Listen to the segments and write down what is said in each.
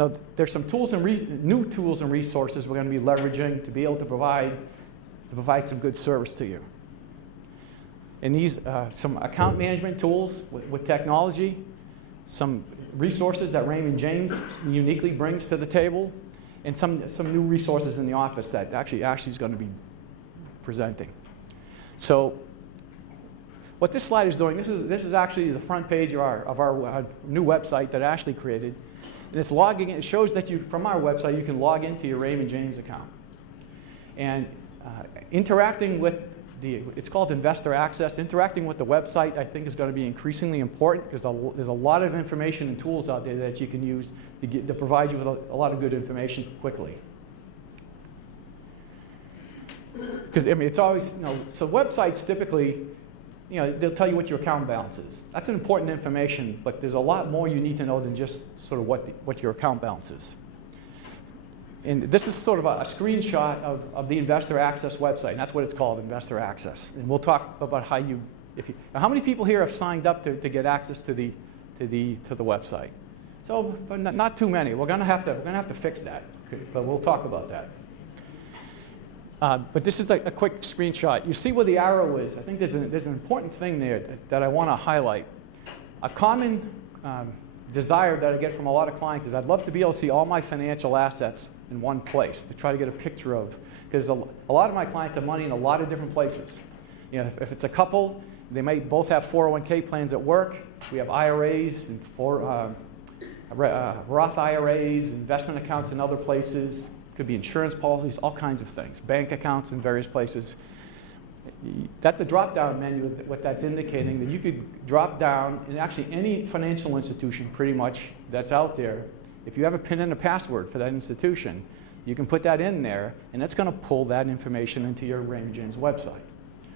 Now, there's some tools and new tools and resources we're going to be leveraging to be able to provide some good service to you. And these, some account management tools with technology, some resources that Raymond James uniquely brings to the table, and some new resources in the office that actually Ashley's going to be presenting. So what this slide is doing, this is actually the front page of our new website that Ashley created. And it's logging in. It shows that from our website, you can log into your Raymond James account. And interacting with it's called Investor Access. Interacting with the website, I think, is going to be increasingly important because there's a lot of information and tools out there that you can use to provide you with a lot of good information quickly. Because I mean, it's always, so websites typically, they'll tell you what your account balance is. That's important information, but there's a lot more you need to know than just sort of what your account balance is. And this is sort of a screenshot of the Investor Access website, and that's what it's called, Investor Access. And we'll talk about how now how many people here have signed up to get access to the website? So, but not too many. We're going to have to fix that, but we'll talk about that. But this is a quick screenshot. You see where the arrow is. I think there's an important thing there that I want to highlight. A common desire that I get from a lot of clients is I'd love to be able to see all my financial assets in one place to try to get a picture of, because a lot of my clients have money in a lot of different places. If it's a couple, they might both have 401k plans at work. We have IRAs and Roth IRAs, investment accounts in other places. Could be insurance policies, all kinds of things. Bank accounts in various places. That's a drop-down menu. What that's indicating that you could drop down, and actually any financial institution pretty much that's out there, if you have a PIN and a password for that institution, you can put that in there, and it's going to pull that information into your Raymond James website.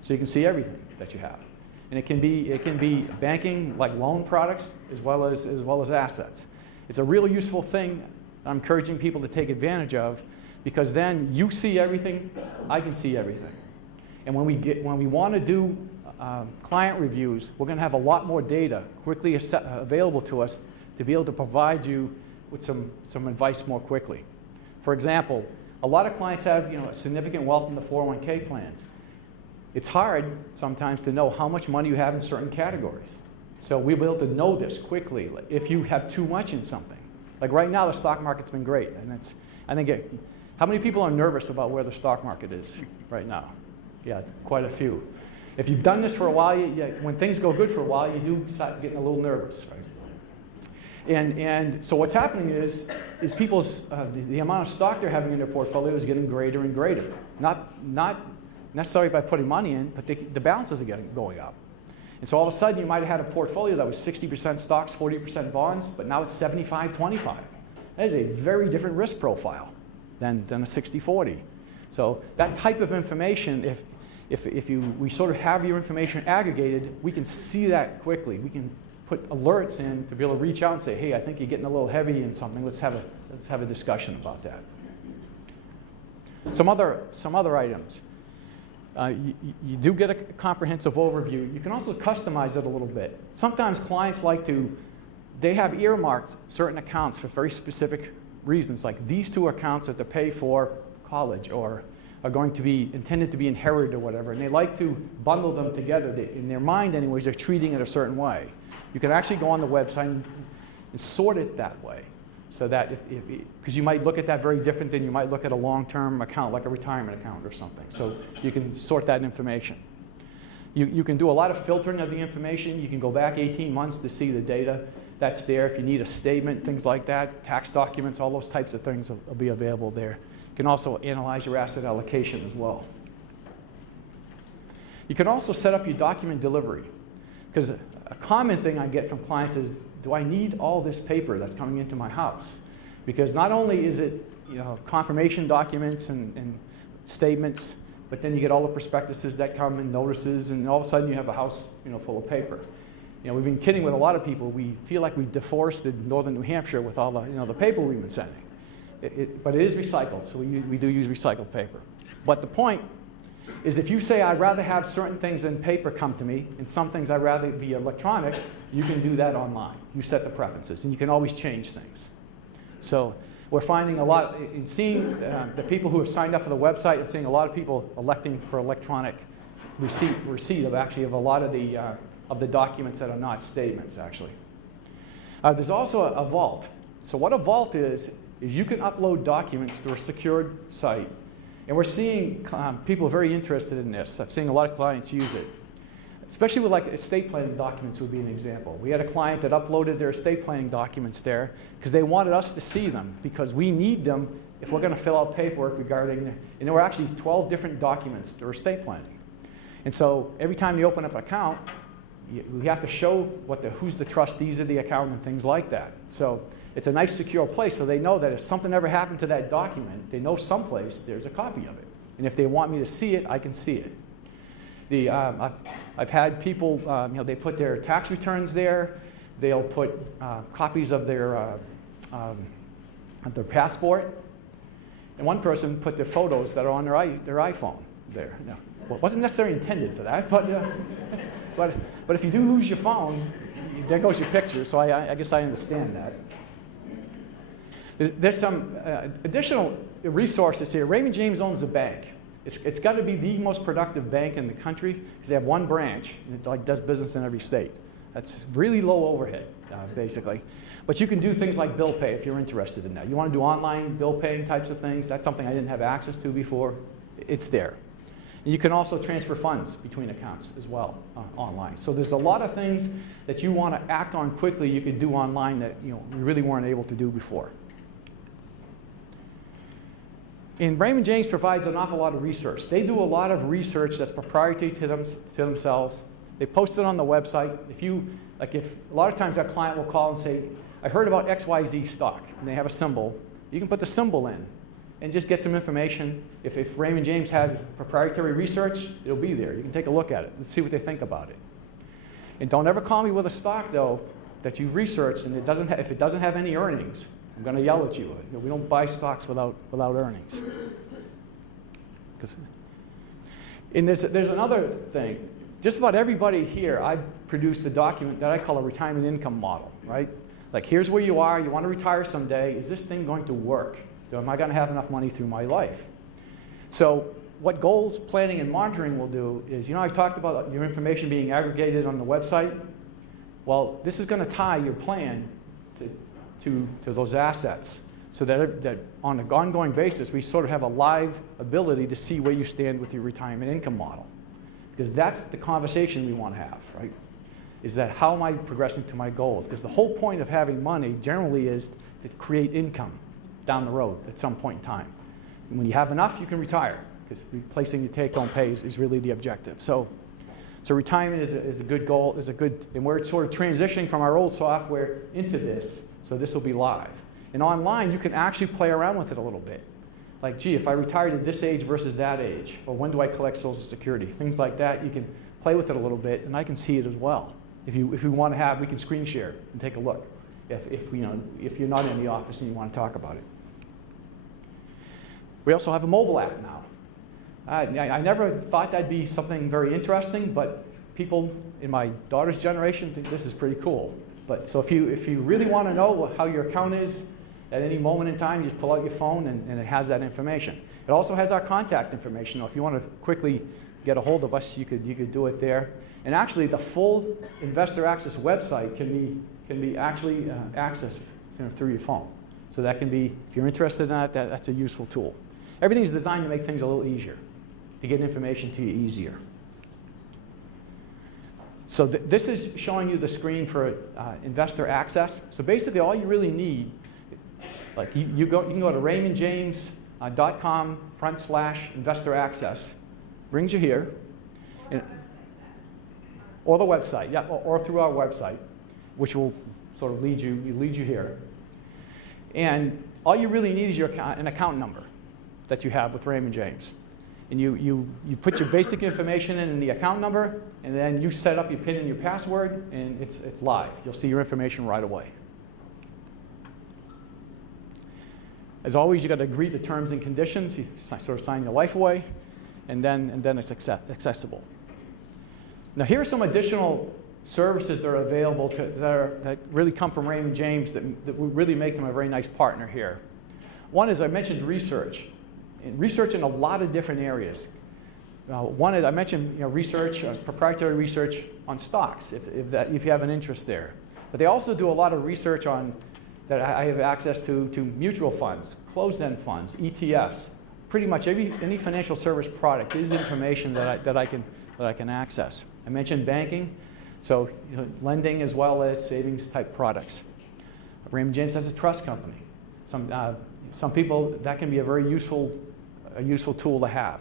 So you can see everything that you have. And it can be banking, like loan products, as well as assets. It's a real useful thing I'm encouraging people to take advantage of, because then you see everything, I can see everything. And when we want to do client reviews, we're going to have a lot more data quickly available to us to be able to provide you with some advice more quickly. For example, a lot of clients have significant wealth in the 401k plans. It's hard sometimes to know how much money you have in certain categories. So we'll be able to know this quickly if you have too much in something. Like right now, the stock market's been great, and how many people are nervous about where the stock market is right now? Yeah, quite a few. If you've done this for a while, when things go good for a while, you do start getting a little nervous, right? And so what's happening is people's the amount of stock they're having in their portfolio is getting greater and greater. Not necessarily by putting money in, but the balances are going up. And so all of a sudden, you might have had a portfolio that was 60% stocks, 40% bonds, but now it's 75-25. That is a very different risk profile than a 60-40. So that type of information, if we sort of have your information aggregated, we can see that quickly. We can put alerts in to be able to reach out and say, hey, I think you're getting a little heavy in something. Let's have a discussion about that. Some other items. You do get a comprehensive overview. You can also customize it a little bit. Sometimes clients they have earmarked certain accounts for very specific reasons, like these two accounts are to pay for college or are going to be intended to be inherited or whatever, and they like to bundle them together. In their mind, anyways, they're treating it a certain way. You can actually go on the website and sort it that way. So that, because you might look at that very different than you might look at a long-term account, like a retirement account or something. So you can sort that information. You can do a lot of filtering of the information. You can go back 18 months to see the data that's there. If you need a statement, things like that, tax documents, all those types of things will be available there. You can also analyze your asset allocation as well. You can also set up your document delivery, because a common thing I get from clients is, do I need all this paper that's coming into my house? Because not only is it confirmation documents and statements, but then you get all the prospectuses that come and notices, and all of a sudden you have a house full of paper. We've been kidding with a lot of people. We feel like we deforested northern New Hampshire with all the paper we've been sending. But it is recycled, so we do use recycled paper. But the point is, if you say, I'd rather have certain things in paper come to me, and some things I'd rather be electronic, you can do that online. You set the preferences, and you can always change things. So we're finding a lot, in seeing the people who have signed up for the website, I'm seeing a lot of people electing for electronic receipt of a lot of the documents that are not statements, actually. There's also a vault. So what a vault is you can upload documents to a secured site. And we're seeing people very interested in this. I'm seeing a lot of clients use it. Especially with like estate planning documents would be an example. We had a client that uploaded their estate planning documents there because they wanted us to see them because we need them if we're going to fill out paperwork regarding, and there were actually 12 different documents for estate planning. And so every time you open up an account, we have to show who's the trustees of the account and things like that. So it's a nice secure place so they know that if something ever happened to that document, they know someplace there's a copy of it. And if they want me to see it, I can see it. I've had people, they put their tax returns there. They'll put copies of their passport. And one person put their photos that are on their iPhone there. Now, well, it wasn't necessarily intended for that, but if you do lose your phone, there goes your picture. So I guess I understand that. There's some additional resources here. Raymond James owns a bank. It's got to be the most productive bank in the country because they have one branch and it does business in every state. That's really low overhead, basically. But you can do things like bill pay if you're interested in that. You want to do online bill paying types of things. That's something I didn't have access to before. It's there. And you can also transfer funds between accounts as well online. So there's a lot of things that you want to act on quickly you can do online that we really weren't able to do before. And Raymond James provides an awful lot of research. They do a lot of research that's proprietary to themselves. They post it on the website. If a lot of times our client will call and say, I heard about XYZ stock, and they have a symbol. You can put the symbol in and just get some information. If Raymond James has proprietary research, it'll be there. You can take a look at it and see what they think about it. And don't ever call me with a stock, though, that you've researched, and if it doesn't have any earnings, I'm going to yell at you. We don't buy stocks without earnings. And there's another thing. Just about everybody here, I've produced a document that I call a retirement income model, right? Like, here's where you are. You want to retire someday. Is this thing going to work? Am I going to have enough money through my life? So what goals planning and monitoring will do is, I talked about your information being aggregated on the website. Well, this is going to tie your plan to those assets so that on an ongoing basis, we sort of have a live ability to see where you stand with your retirement income model. Because that's the conversation we want to have, right? Is that how am I progressing to my goals? Because the whole point of having money generally is to create income down the road at some point in time. And when you have enough, you can retire, because replacing your take-home pay is really the objective. So retirement is a good goal, and we're sort of transitioning from our old software into this, so this will be live. And online, you can actually play around with it a little bit. Like, gee, if I retired at this age versus that age, or when do I collect Social Security? Things like that, you can play with it a little bit, and I can see it as well. If we want to have, we can screen share and take a look. If you're not in the office and you want to talk about it. We also have a mobile app now. I never thought that'd be something very interesting, but people in my daughter's generation think this is pretty cool. So if you really want to know how your account is at any moment in time, you just pull out your phone and it has that information. It also has our contact information. If you want to quickly get a hold of us, you could do it there. And actually, the full Investor Access website can be actually accessed through your phone. So that can be, if you're interested in that's a useful tool. Everything's designed to make things a little easier, to get information to you easier. So this is showing you the screen for Investor Access. So basically, all you really need, like you can go to raymondjames.com/investor access, brings you here, or the website, yeah, or through our website, which will sort of lead you here. And all you really need is an account number that you have with Raymond James. And you put your basic information in the account number, and then you set up your PIN and your password, and it's live. You'll see your information right away. As always, you've got to agree to terms and conditions. You sort of sign your life away, and then it's accessible. Now, here are some additional services that are available that really come from Raymond James that really make them a very nice partner here. One is, I mentioned research. Research in a lot of different areas. One is, I mentioned research, proprietary research on stocks, if you have an interest there. But they also do a lot of research on, that I have access to mutual funds, closed-end funds, ETFs. Pretty much any financial service product is information that I can access. I mentioned banking, so lending as well as savings type products. Raymond James has a trust company. Some people, that can be a very useful tool to have.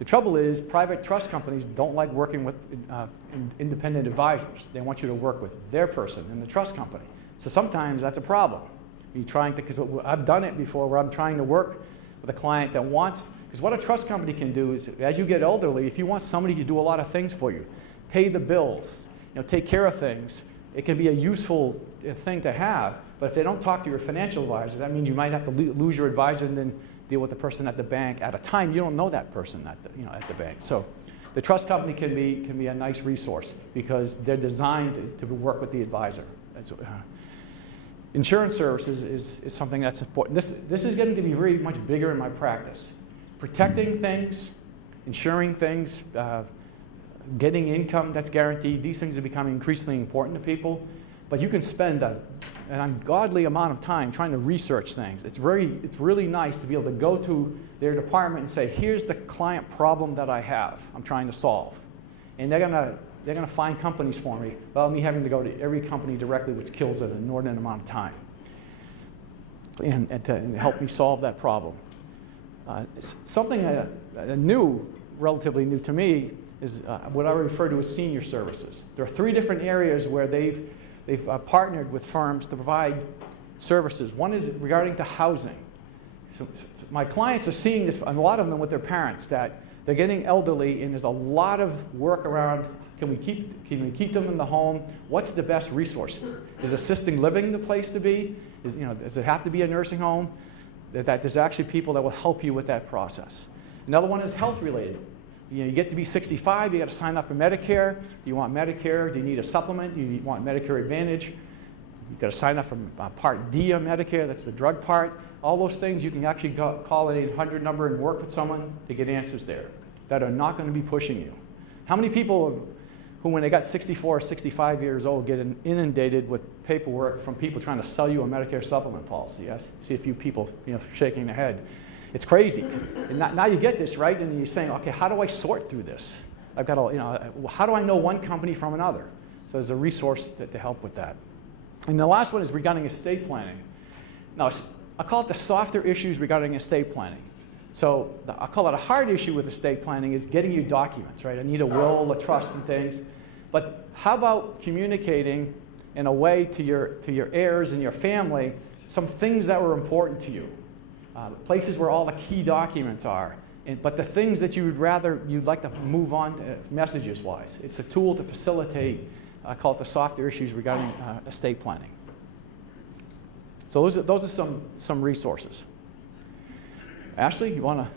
The trouble is, private trust companies don't like working with independent advisors. They want you to work with their person in the trust company. So sometimes that's a problem. Because I've done it before, where I'm trying to work with a client that wants, because what a trust company can do is, as you get elderly, if you want somebody to do a lot of things for you, pay the bills, take care of things, it can be a useful thing to have. But if they don't talk to your financial advisor, that means you might have to lose your advisor and then deal with the person at the bank. At a time, you don't know that person at the bank. So the trust company can be a nice resource because they're designed to work with the advisor. Insurance services is something that's important. This is getting to be very much bigger in my practice. Protecting things, insuring things, getting income that's guaranteed, these things are becoming increasingly important to people. But you can spend an ungodly amount of time trying to research things. It's really nice to be able to go to their department and say, here's the client problem that I have, I'm trying to solve. And they're gonna find companies for me without me having to go to every company directly, which kills an inordinate amount of time. And to help me solve that problem. Something relatively new to me, is what I refer to as senior services. There are 3 different areas where they've partnered with firms to provide services. One is regarding to housing. So my clients are seeing this, and a lot of them with their parents, that they're getting elderly and there's a lot of work around, can we keep them in the home? What's the best resource? Is assisting living the place to be? Does it have to be a nursing home? That there's actually people that will help you with that process. Another one is health related. You get to be 65, you got to sign up for Medicare. Do you want Medicare? Do you need a supplement? Do you want Medicare Advantage? You've got to sign up for Part D of Medicare, that's the drug part. All those things, you can actually call an 800 number and work with someone to get answers there that are not going to be pushing you. How many people who, when they got 64 or 65 years old, get inundated with paperwork from people trying to sell you a Medicare supplement policy? Yes? See a few people shaking their head. It's crazy. And now you get this, right? And you're saying, okay, how do I sort through this? I've got to, how do I know one company from another? So there's a resource to help with that. And the last one is regarding estate planning. Now, I call it the softer issues regarding estate planning. So I call it a hard issue with estate planning is getting you documents, right? I need a will, a trust, and things. But how about communicating in a way to your heirs and your family some things that were important to you? Places where all the key documents are, but the things that you'd like to move on messages-wise. It's a tool to facilitate, I call it the softer issues regarding estate planning. So those are some resources. Ashley, you want to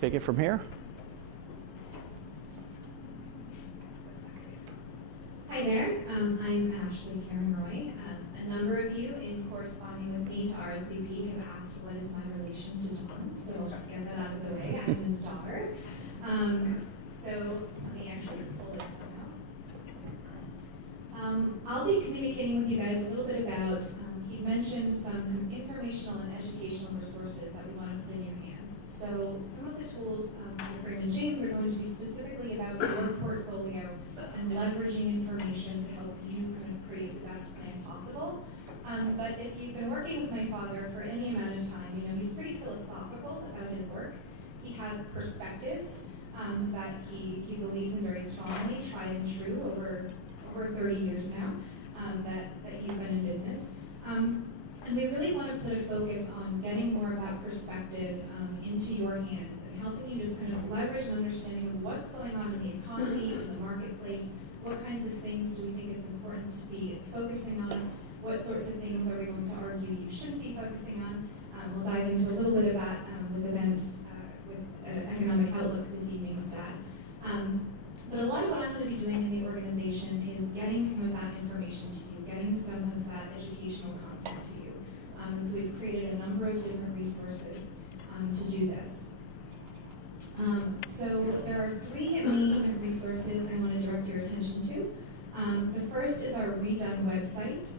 take it from here? Hi there, I'm Ashley Karen Roy. A number of you in corresponding with me to RSVP have asked what is my relation to John, so I'll just get that out of the way. I'm his daughter. So let me actually pull this one out. I'll be communicating with you guys a little bit about, he mentioned some informational and educational resources that we want to put in your hands. So some of the tools with Raymond James are going to be specifically about your portfolio and leveraging information to help you kind of create the best plan possible. But if you've been working with my father for any amount of time, he's pretty philosophical about his work. He has perspectives that he believes in very strongly, tried and true over 30 years now that you've been in business. And we really want to put a focus on getting more of that perspective into your hands and helping you just kind of leverage an understanding of what's going on in the economy, in the marketplace, what kinds of things do we think it's important to be focusing on, what sorts of things are we going to argue you shouldn't be focusing on. We'll dive into a little bit of that with events, with Economic Outlook this evening with that. But a lot of what I'm going to be doing in the organization is getting some of that information to you, getting some of that educational content to you. And so we've created a number of different resources to do this. So there are 3 main resources I want to direct your attention to. The first is our redone website.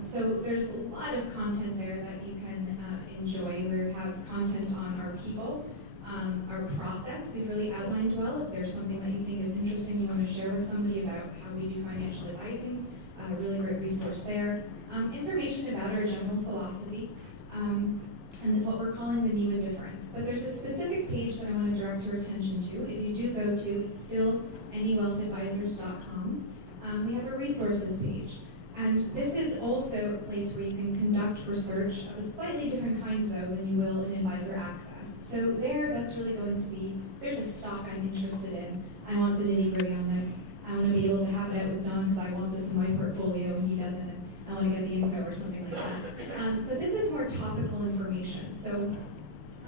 So there's a lot of content there that you can enjoy. We have content on our people, our process. We've really outlined well. If there's something that you think is interesting, you want to share with somebody about how we do financial advising, a really great resource there. Information about our general philosophy, and what we're calling the NEWA difference. But there's a specific page that I want to direct your attention to. If you do go to, it's still newealthadvisors.com. We have a resources page. And this is also a place where you can conduct research of a slightly different kind, though, than you will in Advisor Access. So there, that's really going to be, there's a stock I'm interested in. I want the nitty-gritty on this. I want to be able to have it out with Don because I want this in my portfolio and he doesn't, and I want to get the info or something like that. But this is more topical information. So it's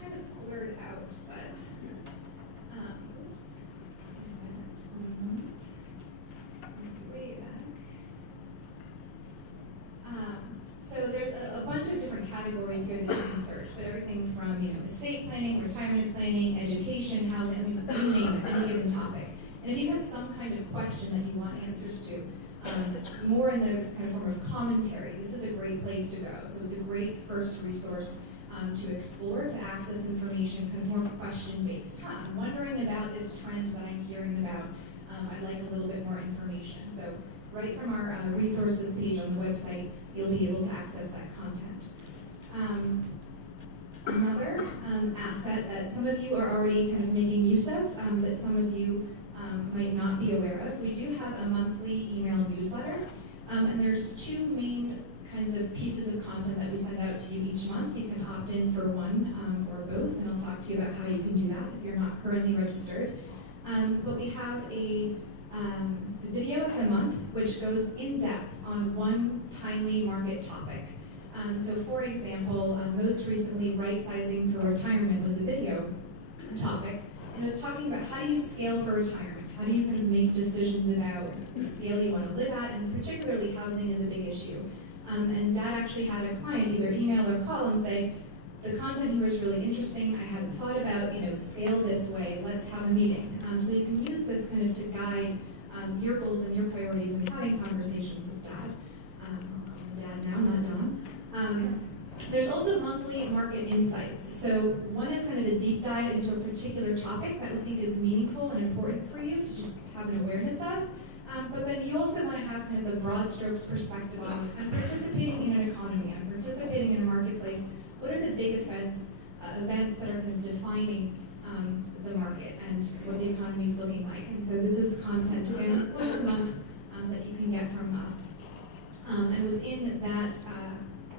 kind of blurred out, but, oops. Way back. So there's a bunch of different categories here that you can search, but everything from estate planning, retirement planning, education, housing, you name it, any given topic. And if you have some kind of question that you want answers to, more in the kind of form of commentary, this is a great place to go. So it's a great first resource to explore, to access information, kind of more question-based. I'm wondering about this trend that I'm hearing about. I'd like a little bit more information. So right from our resources page on the website, you'll be able to access that content. Another asset that some of you are already kind of making use of, but some of you might not be aware of, we do have a monthly email newsletter, and there's 2 main kinds of pieces of content that we send out to you each month. You can opt in for one or both, and I'll talk to you about how you can do that if you're not currently registered. But we have a video of the month, which goes in depth on one timely market topic. So for example, most recently, right-sizing for retirement was a video topic, and it was talking about how do you scale for retirement? How do you kind of make decisions about the scale you want to live at, and particularly housing is a big issue. And Dad actually had a client either email or call and say, the content here is really interesting. I hadn't thought about, scale this way. Let's have a meeting. So you can use this kind of to guide your goals and your priorities and having conversations with Dad. I'll call him Dad now, not Don. There's also monthly market insights. So one is kind of a deep dive into a particular topic that we think is meaningful and important for you to just have an awareness of. But then you also want to have kind of the broad strokes perspective on, I'm participating in an economy, I'm participating in a marketplace. What are the big events that are kind of defining the market and what the economy is looking like? And so this is content, again, once a month that you can get from us. And within that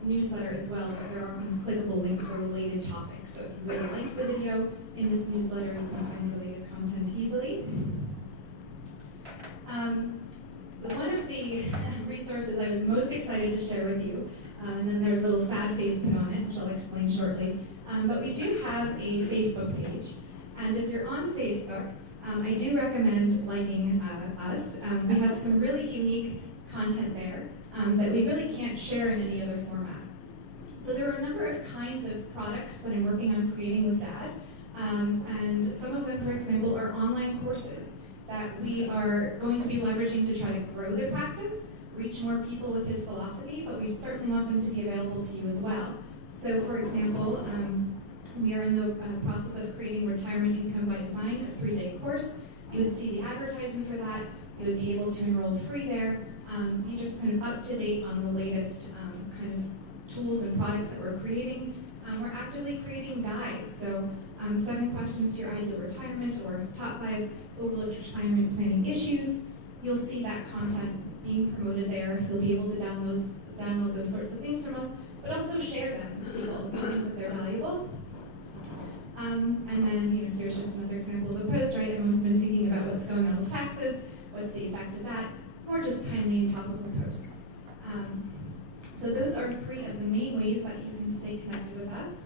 newsletter as well, there are clickable links for related topics. So if you really liked the video in this newsletter, you can find related content easily. One of the resources I was most excited to share with you, and then there's a little sad face pin on it, which I'll explain shortly, but we do have a Facebook page. And if you're on Facebook, I do recommend liking us. We have some really unique content there that we really can't share in any other format. So there are a number of kinds of products that I'm working on creating with Dad. And some of them, for example, are online courses that we are going to be leveraging to try to grow the practice, reach more people with his philosophy, but we certainly want them to be available to you as well. So for example, we are in the process of creating Retirement Income by Design, a 3-day course. You would see the advertising for that. You would be able to enroll free there. You just kind of up to date on the latest kind of tools and products that we're creating. We're actively creating guides. So 7 questions to your ideal retirement, or top 5 overlooked retirement planning issues. You'll see that content being promoted there. You'll be able to download those sorts of things from us, but also share them with people if you think that they're valuable. And then, here's just another example of a post, right? Everyone's been thinking about what's going on with taxes, what's the effect of that, or just timely and topical posts. So those are 3 of the main ways that you can stay connected with us.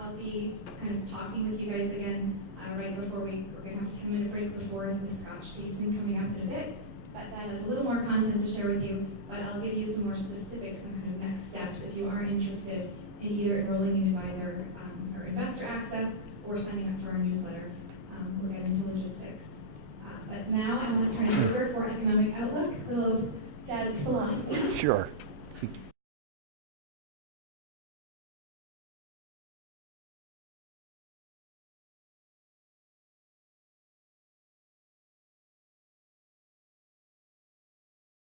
I'll be kind of talking with you guys again right before we're going to have a 10-minute break before the Scotch tasting coming up in a bit. But that has a little more content to share with you, but I'll give you some more specifics and kind of next steps if you are interested in either enrolling in advisor or investor access or signing up for our newsletter. We'll get into logistics. But now I want to turn it over for economic outlook, a little dad's philosophy. Sure.